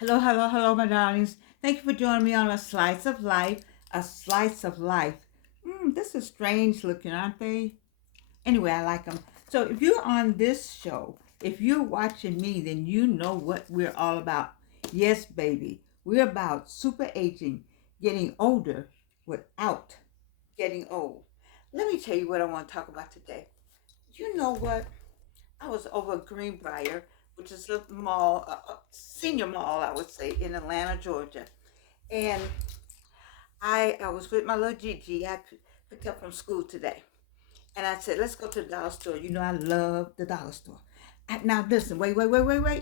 Hello, hello, hello, my darlings. Thank you for joining me on a slice of life. A slice of life. This is strange looking, aren't they? Anyway, I like them. So if you're on this show, if you're watching me, then you know what we're all about. Yes, baby. We're about super aging, getting older without getting old. Let me tell you what I want to talk about today. You know what? I was over at Greenbrier, which is a mall, a senior mall, I would say, in Atlanta, Georgia. And I was with my little Gigi. I picked up from school today. And I said, let's go to the dollar store. You know, I love the dollar store. Now, listen, wait.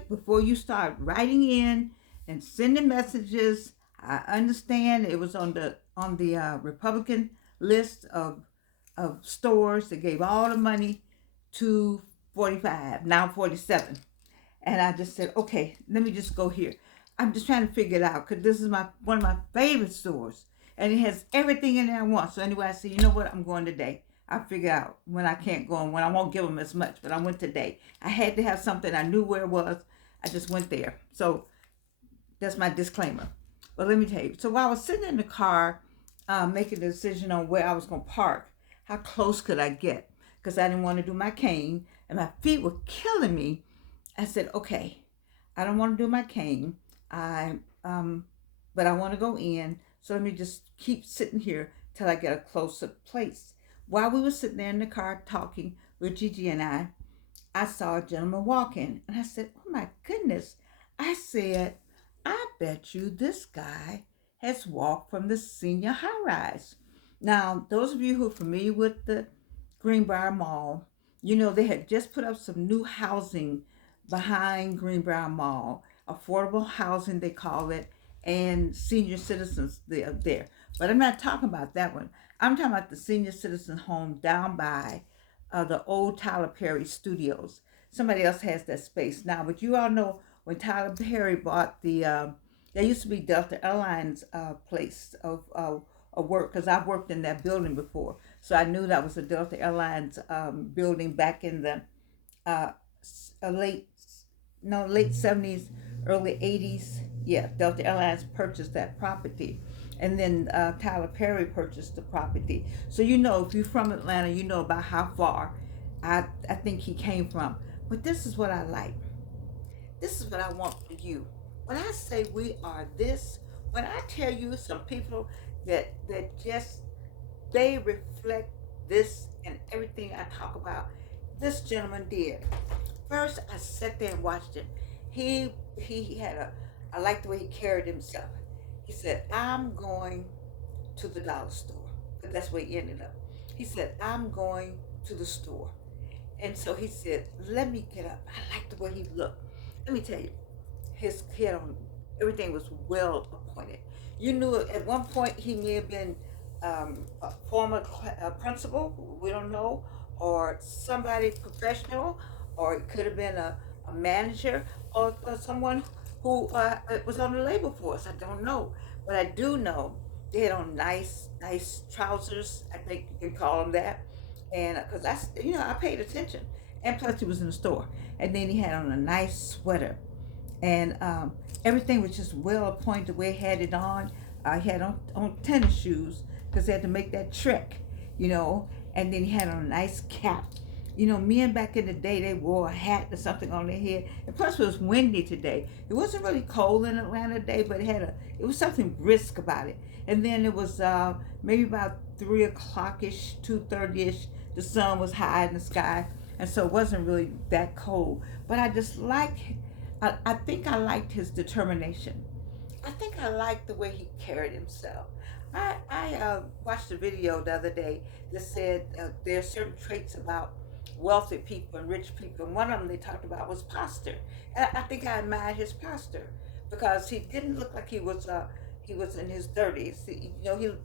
Before you start writing in and sending messages, I understand it was on the Republican list of stores that gave all the money to 45, now 47. And I just said, okay, let me just go here. I'm just trying to figure it out because this is my one of my favorite stores, and it has everything in there I want. So anyway, I said, you know what, I'm going today. I figure out when I can't go and when I won't give them as much, but I went today. I had to have something. I knew where it was. I just went there. So that's my disclaimer. But let me tell you. So while I was sitting in the car, making a decision on where I was going to park, how close could I get? Because I didn't want to do my cane, and my feet were killing me. I said, okay, I don't want to do my cane. I but I want to go in. So let me just keep sitting here till I get a closer place. While we were sitting there in the car talking with Gigi and I saw a gentleman walking, and I said, oh my goodness. I said, I bet you this guy has walked from the senior high rise. Now, those of you who are familiar with the Greenbrier Mall, you know they had just put up some new housing behind Greenbrier Mall, affordable housing they call it, and senior citizens there. But I'm not talking about that one. I'm talking about the senior citizen home down by the old Tyler Perry Studios. Somebody else has that space now, but you all know when Tyler Perry bought there used to be Delta Airlines place of work because I've worked in that building before, so I knew that was a Delta Airlines building back in the uh, late late 70s, early 80s. Yeah, Delta Airlines purchased that property, and then Tyler Perry purchased the property. So you know, if you're from Atlanta, you know about how far I think he came from. But this is what I like. This is what I want for you. When I say we are this, when I tell you some people that just they reflect this and everything I talk about, this gentleman did. First, I sat there and watched him. He had a. I liked the way he carried himself. He said, "I'm going to the dollar store," because that's where he ended up. He said, "I'm going to the store," and so he said, "Let me get up." I liked the way he looked. Let me tell you, his head on everything was well appointed. You knew at one point he may have been a former principal, we don't know, or somebody professional, or it could have been a manager, or someone who was on the labor force. I don't know, but I do know they had on nice trousers. I think you can call them that, and because I paid attention, and plus he was in the store, and then he had on a nice sweater, and everything was just well appointed the way he had it on. He had on tennis shoes because they had to make that trek, and then he had on a nice cap. Men back in the day, they wore a hat or something on their head. And plus, it was windy today. It wasn't really cold in Atlanta today, but it was something brisk about it. And then it was maybe about 3 o'clock ish, 2:30 ish. The sun was high in the sky, and so it wasn't really that cold. But I just liked. I think I liked his determination. I think I liked the way he carried himself. I watched a video the other day that said there are certain traits about wealthy people and rich people, and one of them they talked about was posture. And I think I admired his posture because he didn't look like he was in his 30s. You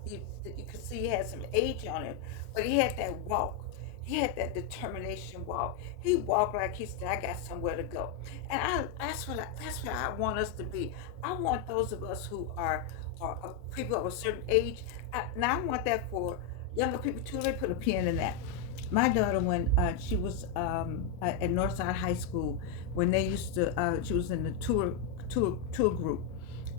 could see he had some age on him, but he had that walk. He had that determination walk. He walked like he said, "I got somewhere to go," and that's what I want us to be. I want those of us who are people of a certain age. Now I want that for younger people too. Let me put a pin in that. My daughter, when she was at Northside High School, when they used to, she was in the to a group,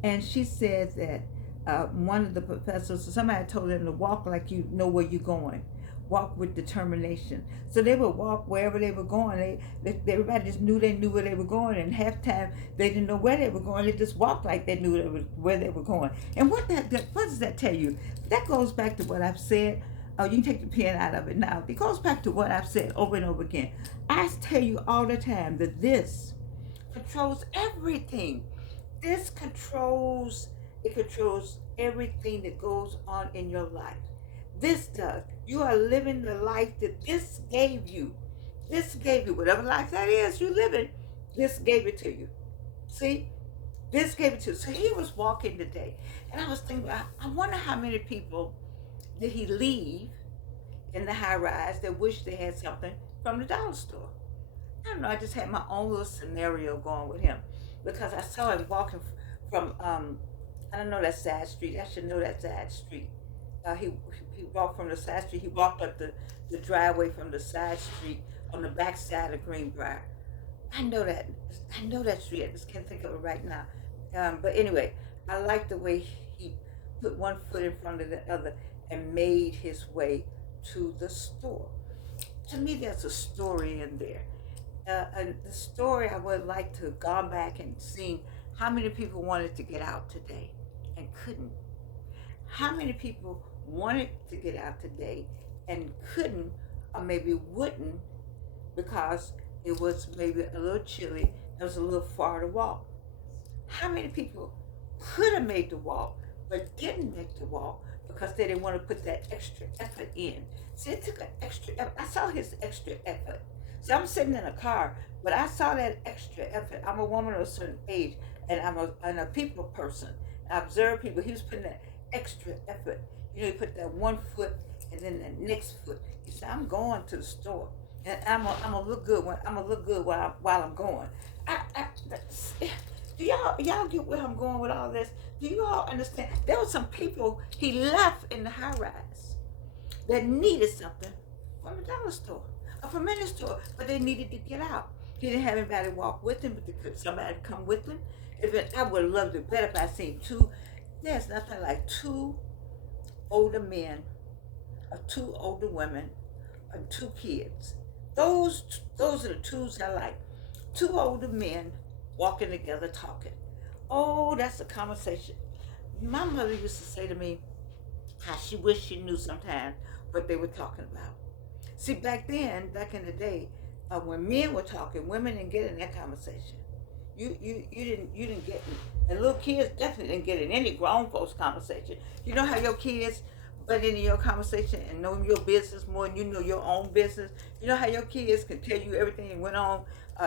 and she said that one of the professors, somebody told them to walk like you know where you're going, walk with determination. So they would walk wherever they were going. Everybody just knew they knew where they were going, and half time they didn't know where they were going. They just walked like they knew where they were going. And what does that tell you? That goes back to what I've said. Oh, you can take the pen out of it now. It goes back to what I've said over and over again. I tell you all the time that this controls everything. This controls, it controls everything that goes on in your life. This does. You are living the life that this gave you. This gave you whatever life that is you living. This gave it to you. See, this gave it to you. So he was walking today, and I was thinking, I wonder how many people did he leave in the high rise that wish they had something from the dollar store. I don't know. I just had my own little scenario going with him because I saw him walking from I don't know that side street. I should know that side street. He walked from the side street. He walked up the driveway from the side street on the back side of Greenbrier. I know that. I know that street. I just can't think of it right now. But anyway, I like the way he put one foot in front of the other and made his way to the store. To me, there's a story in there. And the story I would like to go back and see how many people wanted to get out today and couldn't. How many people wanted to get out today and couldn't, or maybe wouldn't, because it was maybe a little chilly, it was a little far to walk. How many people could have made the walk but didn't make the walk because they didn't want to put that extra effort in? See, it took an extra effort. I saw his extra effort. So I'm sitting in a car, but I saw that extra effort. I'm a woman of a certain age, and I'm a people person. I observe people. He was putting that extra effort. You know, he put that one foot and then the next foot. He said, "I'm going to the store, and I'm gonna look good while I'm going." Do y'all get where I'm going with all this? Do you all understand? There were some people he left in the high rise that needed something from the dollar store or from any store, but they needed to get out. He didn't have anybody walk with him, but could somebody come with him? I would have loved it better if I seen two. There's nothing like two older men or two older women and two kids. Those are the twos I like. Two older men walking together talking. Oh, that's a conversation. My mother used to say to me how she wished she knew sometimes what they were talking about. See, back in the day, when men were talking, women didn't get in that conversation. You didn't get in, and little kids definitely didn't get in any grown folks conversation. You know how your kids butt into your conversation and know your business more than you know your own business. You know how your kids can tell you everything that went on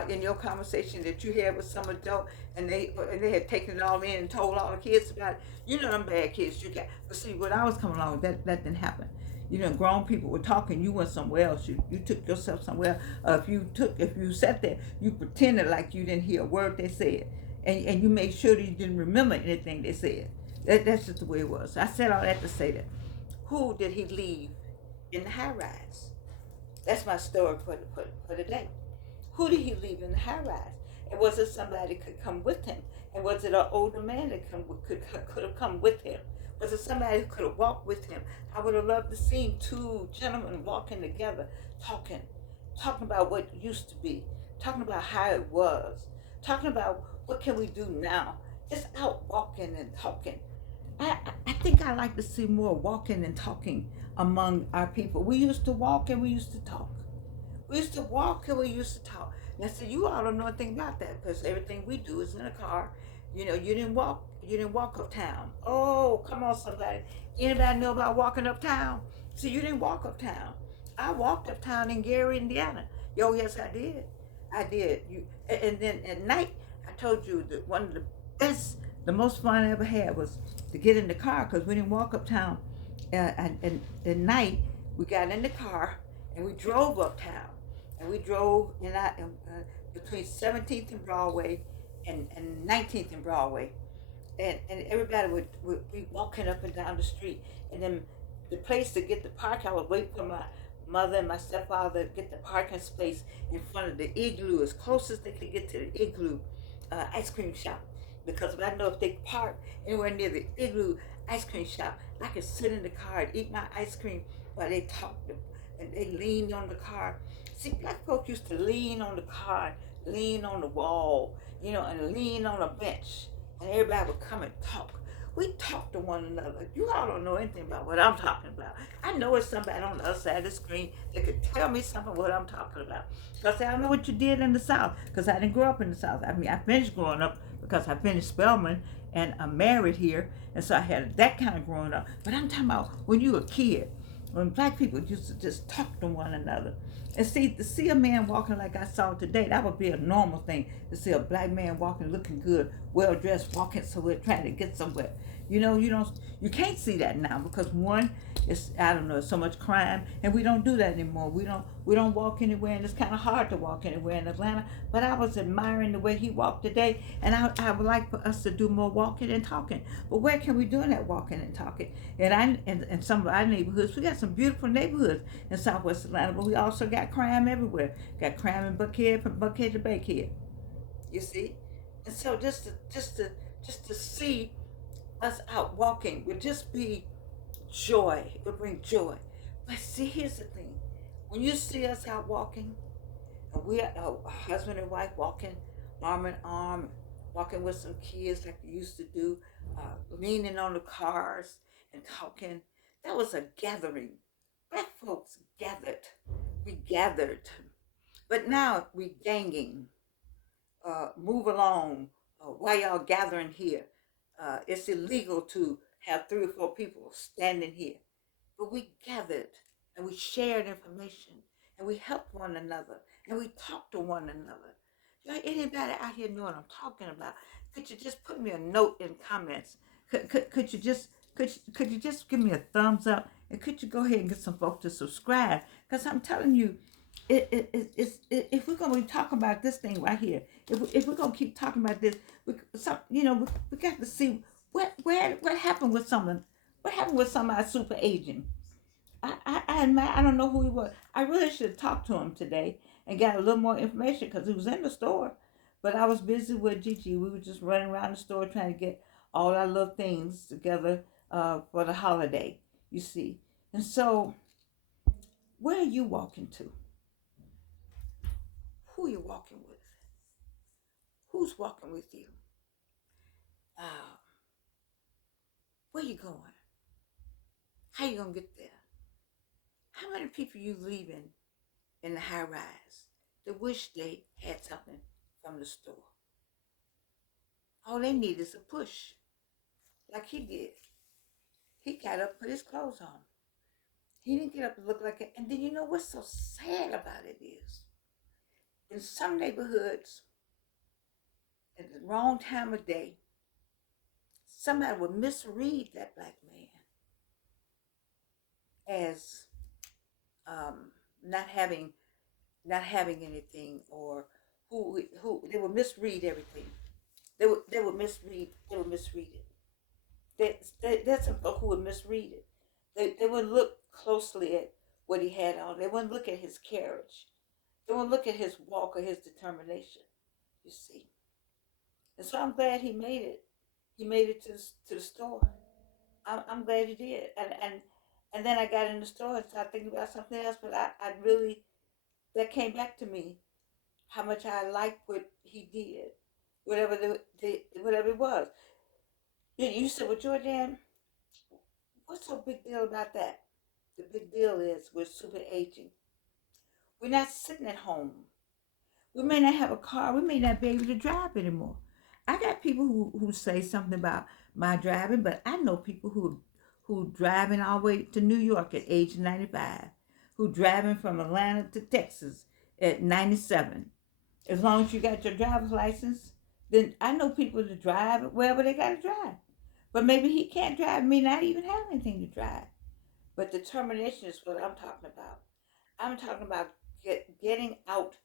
in your conversation that you had with some adult, and they had taken it all in and told all the kids about it. You know them bad kids you got. But see, when I was coming along, that didn't happen. You know, grown people were talking, you went somewhere else. You took yourself somewhere. If you sat there, you pretended like you didn't hear a word they said. And you made sure that you didn't remember anything they said. That's just the way it was. I said all that to say that. Who did he leave in the high rise? That's my story for the day. Who did he leave in the high rise? And was it somebody that could come with him? And was it an older man that could have come with him? Was it somebody who could have walked with him? I would have loved to see two gentlemen walking together, talking about what used to be, talking about how it was, talking about what can we do now, just out walking and talking. I think I like to see more walking and talking among our people. We used to walk and we used to talk. We used to walk and we used to talk. Now, see, you all don't know anything about that because everything we do is in a car. You know, you didn't walk uptown. Oh, come on, somebody. Anybody know about walking uptown? See, you didn't walk uptown. I walked uptown in Gary, Indiana. Yo, yes, I did. I did. And then at night, I told you that one of the best, the most fun I ever had was to get in the car because we didn't walk uptown. And at night, we got in the car and we drove uptown. And we drove between 17th and Broadway and 19th and Broadway. And everybody would be walking up and down the street. And then the place to get the park, I would wait for my mother and my stepfather to get the parking space in front of the Igloo, as close as they could get to the Igloo ice cream shop. because I know if they park anywhere near the Igloo ice cream shop, I could sit in the car and eat my ice cream while they talked and they leaned on the car. See, black folks used to lean on the car, lean on the wall, and lean on a bench, and everybody would come and talk. We talk to one another. You all don't know anything about what I'm talking about. I know it's somebody on the other side of the screen that could tell me something what I'm talking about. Because I know what you did in the South. Because I didn't grow up in the South. I mean, I finished growing up because I finished Spelman and I'm married here. And so I had that kind of growing up. But I'm talking about when you were a kid, when black people used to just talk to one another. And see, to see a man walking like I saw today, that would be a normal thing. To see a black man walking, looking good, well dressed, walking somewhere, trying to get somewhere. You can't see that now because one, it's I don't know, so much crime, and we don't do that anymore. We don't walk anywhere, and it's kind of hard to walk anywhere in Atlanta. But I was admiring the way he walked today, and I would like for us to do more walking and talking. But where can we do that walking and talking? And some of our neighborhoods, we got some beautiful neighborhoods in Southwest Atlanta, but we also got crime everywhere. Got crime in Buckhead, from Buckhead to Bankhead. You see, and so just to see us out walking would just be joy. It would bring joy. But see, here's the thing: when you see us out walking, and we are a husband and wife walking arm in arm, walking with some kids like we used to do, leaning on the cars and talking. That was a gathering. Black folks gathered. We gathered. But now we ganging. Move along. Why y'all gathering here? It's illegal to have 3 or 4 people standing here. But we gathered and we shared information and we helped one another and we talked to one another. Like anybody out here know what I'm talking about? Could you just put me a note in comments? Could you just could you just give me a thumbs up and could you go ahead and get some folks to subscribe? Because I'm telling you, if we're going to be talking about this thing right here, if we're going to keep talking about this, we got to see what happened with someone. What happened with some of our super aging? I don't know who he was. I really should have talked to him today and got a little more information because he was in the store. But I was busy with Gigi. We were just running around the store trying to get all our little things together for the holiday, you see. And so, where are you walking to? Who are you walking with? Who's walking with you? Uh, where you going? How you gonna get there? How many people you leaving in the high rise that wish they had something from the store? All they need is a push, like he did. He got up, put his clothes on. He didn't get up and look like it. And then you know what's so sad about it is, in some neighborhoods, at the wrong time of day, somebody would misread that black man as um, not having anything, or who they would misread everything. They would misread it. There's some folk who would misread it. They wouldn't look closely at what he had on. They wouldn't look at his carriage. They wouldn't look at his walk or his determination. You see, and so I'm glad he made it. He made it to the store. I'm glad he did. And then I got in the store and started thinking about something else. But I really, that came back to me how much I liked what he did, whatever whatever it was. You said, well, Jordan, what's so big deal about that? The big deal is we're super aging. We're not sitting at home. We may not have a car. We may not be able to drive anymore. I got people who say something about my driving, but I know people who driving all the way to New York at age 95, who driving from Atlanta to Texas at 97. As long as you got your driver's license, then I know people to drive wherever they got to drive. But maybe he can't drive, may not even have anything to drive. But determination is what I'm talking about. I'm talking about getting out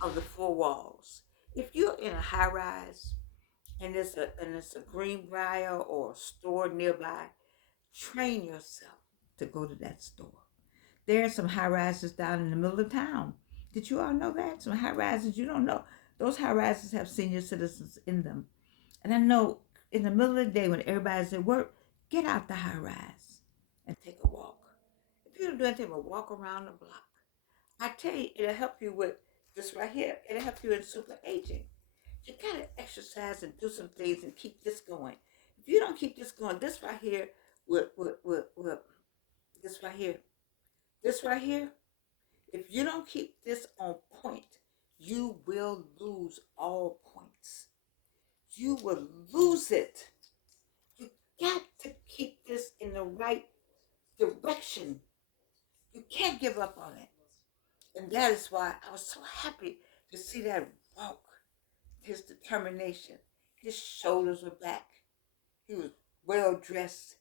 of the 4 walls. If you're in a high rise and it's a Greenbrier or a store nearby, train yourself to go to that store. There are some high rises down in the middle of town. Did you all know that? Some high rises you don't know. Those high rises have senior citizens in them. And I know in the middle of the day when everybody's at work, get out the high rise and take a walk. If you don't do anything but walk around the block, I tell you, it'll help you with this right here. It'll help you in super aging. You gotta exercise and do some things and keep this going. If you don't keep this going, this right here, with this right here, this right here, if you don't keep this on point, you will lose all points. You will lose it. You got to keep this in the right direction. You can't give up on it. And that is why I was so happy to see that walk, his determination. His shoulders were back. He was well dressed.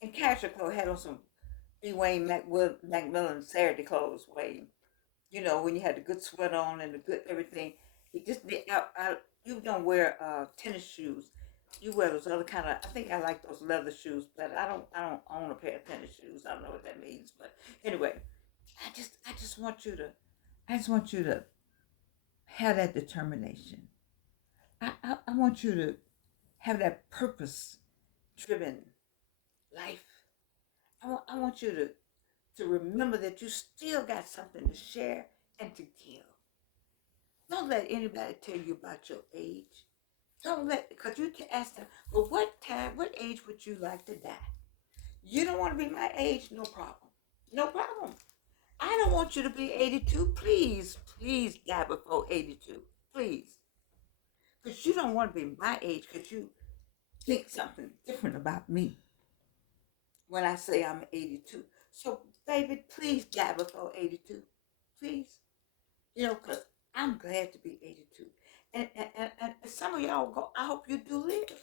And casual clothes had on some B. Wayne Macmillan Saturday clothes, Wayne. You know, when you had the good sweat on and the good everything. He just did. You don't wear tennis shoes. You wear those other kind of. I think I like those leather shoes, but I don't. I don't own a pair of tennis shoes. I don't know what that means, but anyway, I just want you to. I just want you to have that determination. I want you to have that purpose-driven life. I want you to remember that you still got something to share and to give. Don't let anybody tell you about your age. Don't let, because you can ask them, well, what age would you like to die? You don't want to be my age? No problem. No problem. I don't want you to be 82. Please die before 82. Please. Because you don't want to be my age because you think something different about me when I say I'm 82. So, baby, please die before 82. Please. You know, because I'm glad to be 82. And some of y'all go, I hope you do live.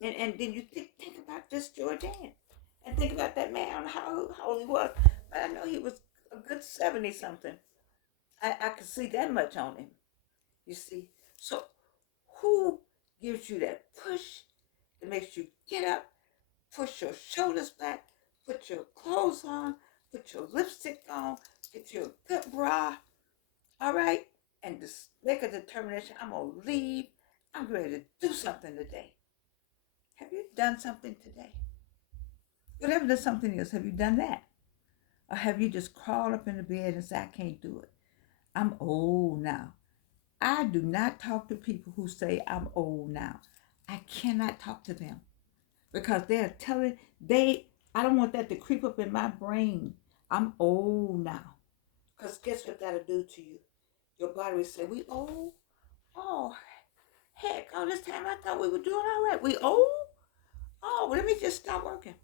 And then you think about this Jordan. And think about that man, how old he was. But I know he was a good 70 something. I could see that much on him, you see. So who gives you that push that makes you get up, push your shoulders back, put your clothes on, put your lipstick on, get your good bra, all right? And just make a determination. I'm going to leave. I'm ready to do something today. Have you done something today? Whatever the something is, have you done that? Or have you just crawled up in the bed and said, I can't do it? I'm old now. I do not talk to people who say I'm old now. I cannot talk to them because they're telling, I don't want that to creep up in my brain. I'm old now. Because guess what that'll do to you? Your body will say, we old? Oh, heck, all this time I thought we were doing all right. We old? Oh, well, let me just stop working.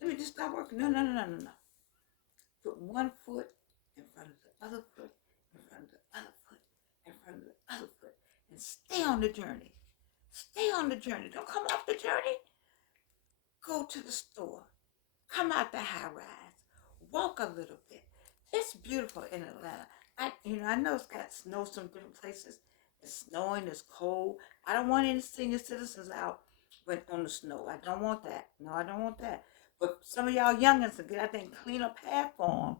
Let me just stop working. No, no, no, no, no, no. Put one foot in front of the other foot, in front of the other foot, in front of the other foot, and stay on the journey. Stay on the journey. Don't come off the journey. Go to the store. Come out the high rise. Walk a little bit. It's beautiful in Atlanta. I know it's got snow some different places. It's snowing. It's cold. I don't want any senior citizens out when on the snow. I don't want that. No, I don't want that. But some of y'all youngins will get out there and clean up path for them.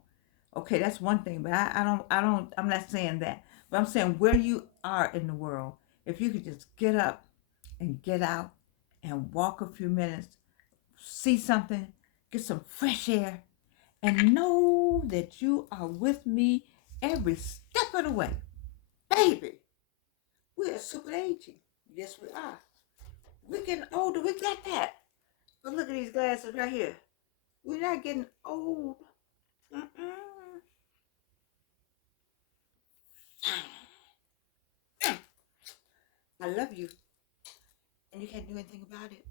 Okay, that's one thing. But I'm not saying that. But I'm saying where you are in the world, if you could just get up and get out and walk a few minutes, see something, get some fresh air, and know that you are with me every step of the way. Baby, we are super aging. Yes, we are. We're getting older. We got that. But look at these glasses right here. We're not getting old. Mm-mm. I love you. And you can't do anything about it.